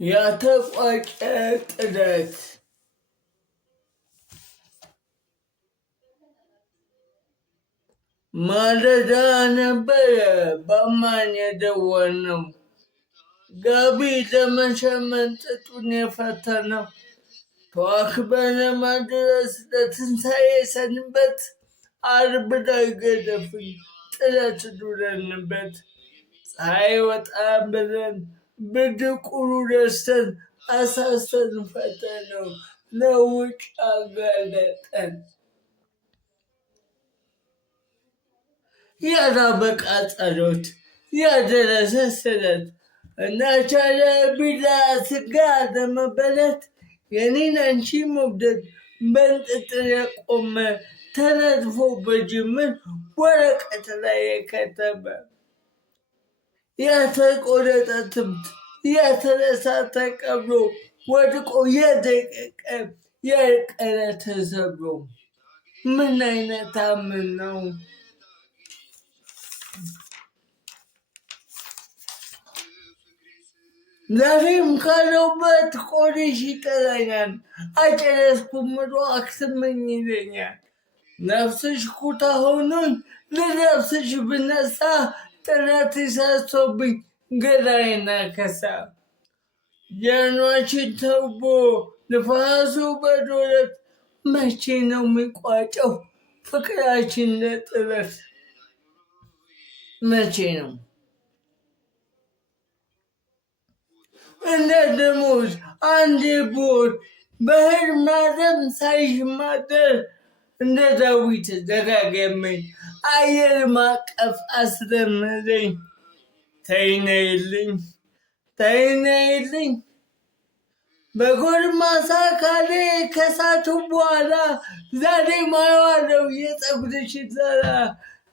ያልተቋጨ ጥረት ማለዳ ነበረ በማን የደወልነው ጋቢ ለመሸመን ጥጡን የፈተነው ተዋክበን ለመድረስ ለትንሣኤ ሰንበት ዓርብ ላይ ገደፍን ጥለት ዱረንበት ፀሐይ ወጣ ብለን ብርድ ቁሩ ደርሰን አሳስተን ፈተነው ለውጭ አጋለጠን። ያላበቃ ጸሎት ያደረሰ ስለት እናቻለ ቢላ ስጋ ለመበለት የኔን አንቺ መውደድ በንጥጥር የቆመ ተነጥፎ በጅምር ወረቀት ላይ የከተመ ያተቆረጠ ትምት ያተረሳ ተቀብሮ ወድቆ የደቀቀ የቀረ ተሰብሮ ምን አይነት ታምር ነው? ዛሬም ካለሁበት ቆድሽ ይጠራኛል አልጨረስኩም ብሎ አክስመኝ ይለኛል። ነፍስሽ ኩታ ሆኖኝ ልለብስሽ ብነሳ ጥረት ሳስቶብኝ ገላዬን አከሳ። ጀርኗችን ተውቦ ንፋሱ በዶለት መቼ ነው የሚቋጨው ፍቅራችን ለጥረት መቼ ነው? እንደ ደሞዝ አንድ ቦት በህልም ዓለም ሳይሽ ማደር እንደ ዳዊት ደጋገመኝ አየር ማቀፍ አስለመደኝ። ተይ ነይልኝ ተይ ነይልኝ በጎልማሳ ካሌ ከሳቱ በኋላ ዛሬ ማየዋለው የፀጉርሽን ዘራ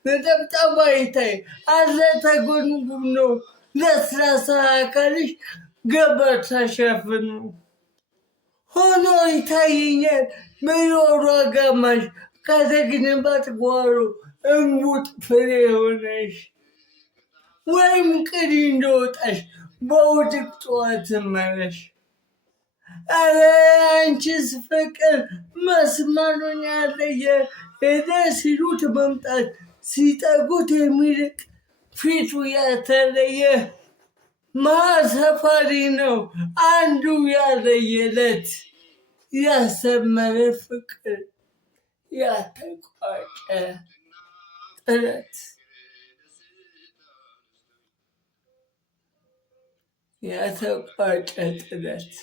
ነጠብጣብ አይታይ አለ ተጎንጉኖ ለስላሳ አካልሽ ገበር ተሸፍኖ ሆኖ ይታየኛል በኖሩ አጋማሽ ከተግንባት ጓሮ እምቡጥ ፍሬ ሆነሽ ወይም ቅዲ እንደወጣሽ በውድቅ ጠዋት መረሽ። አረ አንቺስ ፍቅር መስመሩን ያለየ ሄደ ሲሉት መምጣት ሲጠጉት የሚርቅ ፊቱ ያተለየ መሀል ሰፋሪ ነው አንዱ ያለየለት ያሰመረ ፍቅር ያልተቋጨ ጥረት ያልተቋጨ ጥረት